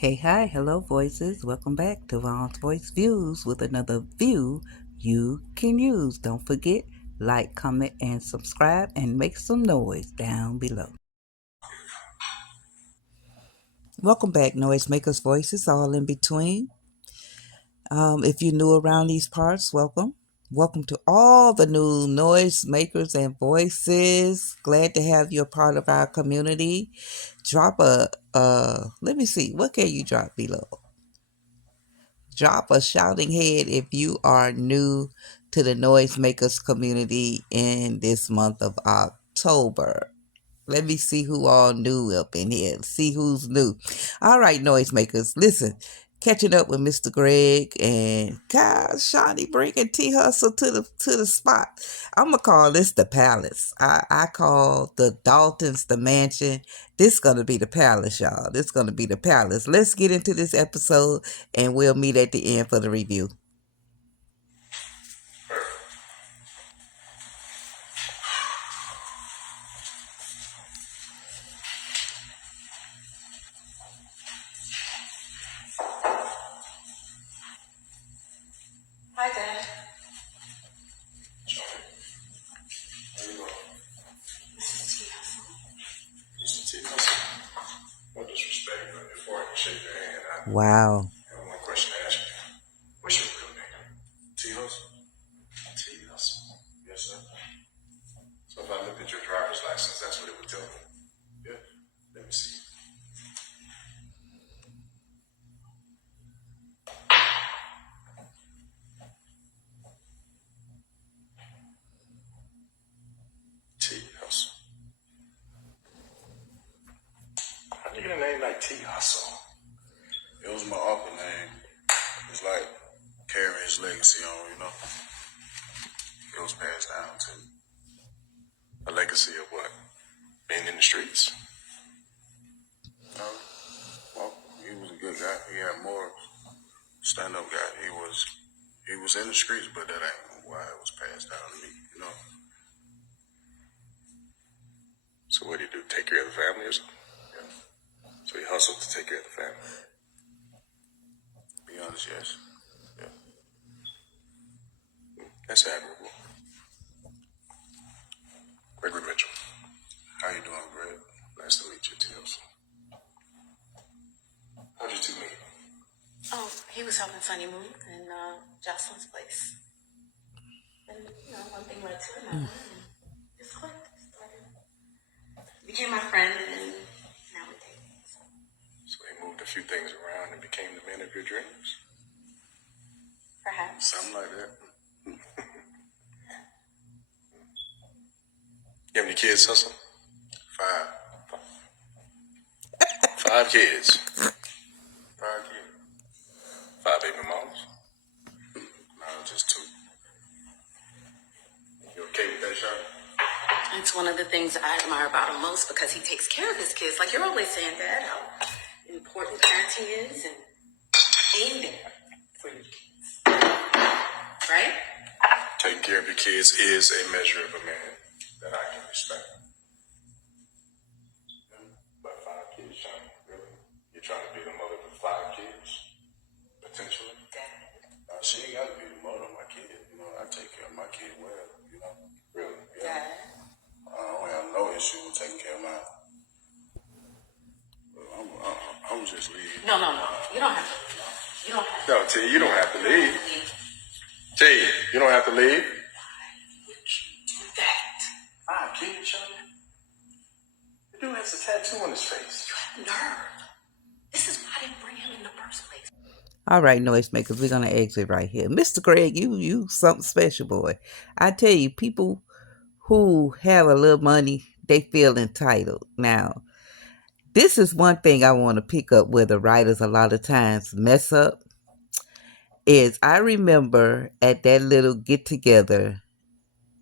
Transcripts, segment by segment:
Hey, hi, hello, voices. Welcome back to Vaughn's Voice Views with another view you can use. Don't forget, like, comment, and subscribe, and make some noise down below. Welcome back, Noisemakers Voices, all in between. If you're new around these parts, welcome. Welcome to all the new noisemakers and voices. Glad to have you a part of our community. Drop let me see, what can you drop below? Drop a shouting head if you are new to the Noisemakers community in this month of October. Let me see who all new up in here. See who's new. All right, Noisemakers, listen. Catching up with Mr. Greg and Kyle, Shawnee bringing T Hustle to the spot. I'm gonna call this the palace. I call the Daltons the mansion. This gonna be the palace, y'all. This gonna be the palace. Let's get into this episode, and we'll meet at the end for the review. Hi, Dad. How you doing? This is T Hustle. This is T Hustle. No disrespect, but before I can shake your hand, I Wow. have one question to ask you. What's your real name? T Hustle? T Hustle. Yes, sir. So if I looked at your driver's license, that's what it would tell me. Yeah. Let me see. T Hustle. How'd you get a name like T Hustle? It was my uncle name. It's like carrying his legacy on. It was passed down to a legacy of what? Being in the streets. Well, he was a good guy. He had more stand-up guy. He was in the streets, but that ain't why it was passed down to me. So what did he do? Take care of the family or something? Yeah. So he hustled to take care of the family. Be honest, yes. Yeah. That's admirable. Gregory Mitchell. How you doing, Greg? Nice to meet you, Tims. How'd you two meet? Oh, he was helping Sonny move in Jocelyn's place. And, one thing led to another. And just clicked. Started. Became my friend, and then now we're dating. So he moved a few things around and became the man of your dreams? Perhaps. Something like that. You have any kids, Hustle? 5. 5 kids. 5 kids. 5 baby mamas? No, just 2. You okay with that, Sean? It's one of the things I admire about him most because he takes care of his kids. Like you're always saying, Dad, how important parenting is and being there for your kids. Right? Taking care of your kids is a measure of a man that I can respect. But 5 kids, Sean, really? You're trying to be the mother of 5 kids? Potentially? Dad. She ain't got to be the mother of my kid. I take care of my kid well. Really. Yeah. Dad. I don't have no issue with taking care of mine. I'm just leaving. No. You don't have to. You don't have to. No, T, you don't have to leave. T, you don't have to leave. Why would you do that? 5 kids, Sean? The dude has a tattoo on his face. You have nerve. This is why I didn't bring him in the first place. All right, Noisemakers, we're gonna exit right here. Mr. Greg, you something special, boy. I tell you, people who have a little money, they feel entitled. Now, this is one thing I want to pick up where the writers a lot of times mess up. Is I remember at that little get together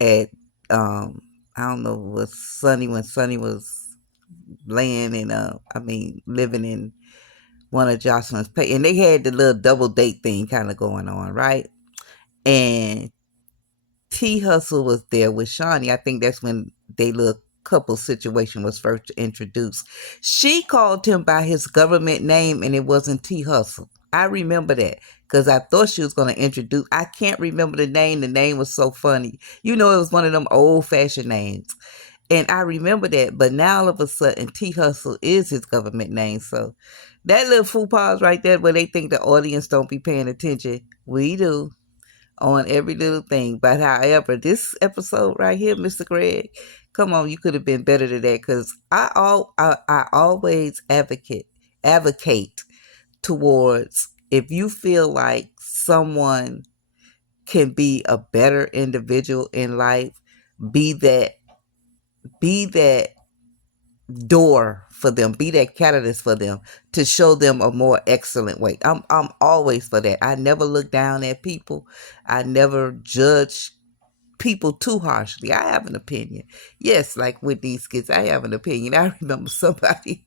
at I don't know, was Sonny when Sonny was laying in living in one of Jocelyn's pay, and they had the little double date thing kind of going on, right? And T Hustle was there with Shawnee. I think that's when they little couple situation was first introduced. She called him by his government name, and it wasn't T Hustle. I remember that because I thought she was going to introduce. I can't remember the name. The name was so funny. You know, it was one of them old fashioned names. And I remember that, but now all of a sudden, T Hustle is his government name. So that little faux pas right there, where they think the audience don't be paying attention, we do on every little thing. But however, this episode right here, Mr. Greg, come on, you could have been better than that. Because I always advocate towards, if you feel like someone can be a better individual in life, be that door for them, be that catalyst for them to show them a more excellent way. I'm always for that. I never look down at people. I never judge people too harshly. I have an opinion. Yes, like with these kids, I have an opinion. I remember somebody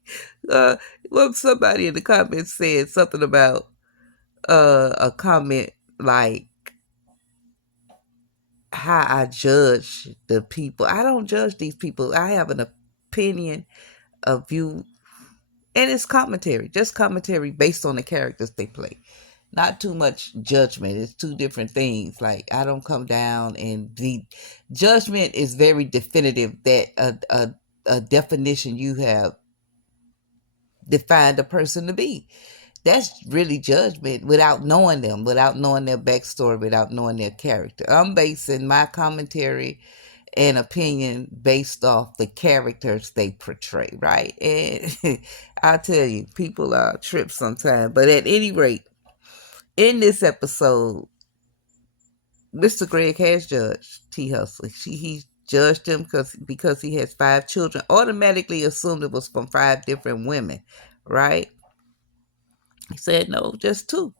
somebody in the comments said something about a comment like how I judge the people. I don't judge these people. I have an opinion, a view, and it's commentary, just commentary based on the characters they play. Not too much judgment. It's two different things. Like, I don't come down, and the judgment is very definitive, that a definition you have defined a person to be. That's really judgment without knowing them, without knowing their backstory, without knowing their character. I'm basing my commentary and opinion based off the characters they portray, right? And I tell you, people are trips sometimes. But at any rate, in this episode, Mr. Greg has judged T Hustle. He judged him because he has 5 children. Automatically assumed it was from 5 different women, right? He said no, just 2.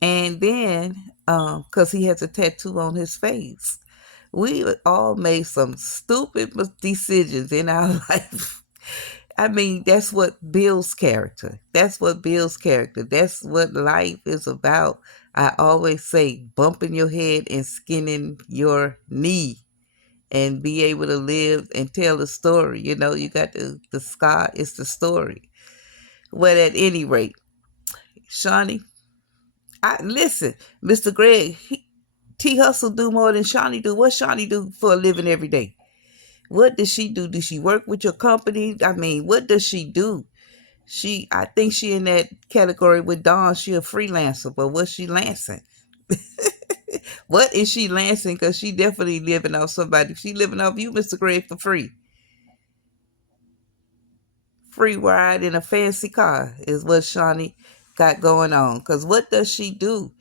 And then, because he has a tattoo on his face, we all made some stupid decisions in our life. I mean, that's what builds character. That's what builds character. That's what life is about. I always say, bumping your head and skinning your knee, and be able to live and tell the story. You know, you got the scar, it's the story. But at any rate, Shawnee, listen, Mr. Greg, T Hustle do more than Shawnee do. What Shawnee do for a living every day? What does she do? Does she work with your company? I mean, what does she do? I think she in that category with Dawn. She a freelancer, but what's she lancing? What is she lancing? Because she definitely living off somebody. She living off you, Mr. Greg, for free. Free ride in a fancy car is what Shawnee got going on. Because what does she do?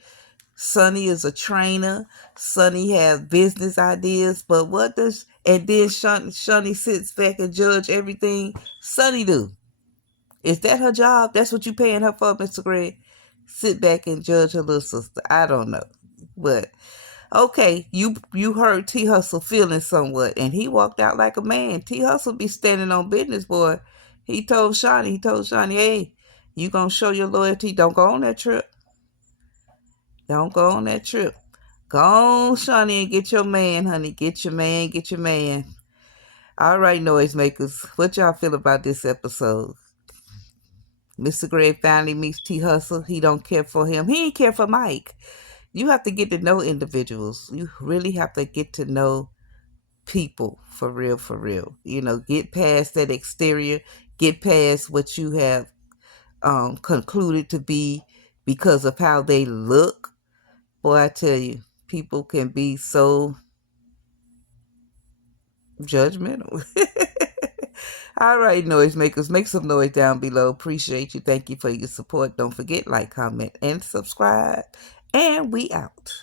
Sonny is a trainer. Sonny has business ideas, but what does, and then Shawnee sits back and judge everything Sonny do? Is that her job? That's what you paying her for, Mr. Greg? Sit back and judge her little sister. I don't know, but okay, you heard T Hustle feeling somewhat, and he walked out like a man. T Hustle be standing on business, boy. He told Shawnee, hey, you gonna show your loyalty? Don't go on that trip. Don't go on that trip. Go on, Shawnee, and get your man, honey. Get your man, get your man. All right, noisemakers. What y'all feel about this episode? Mr. Greg finally meets T Hustle. He don't care for him. He ain't care for Mike. You have to get to know individuals. You really have to get to know people for real, for real. You know, get past that exterior. Get past what you have concluded to be because of how they look. Boy, I tell you, people can be so judgmental. All right, noisemakers, make some noise down below. Appreciate you. Thank you for your support. Don't forget, like, comment, and subscribe. And we out.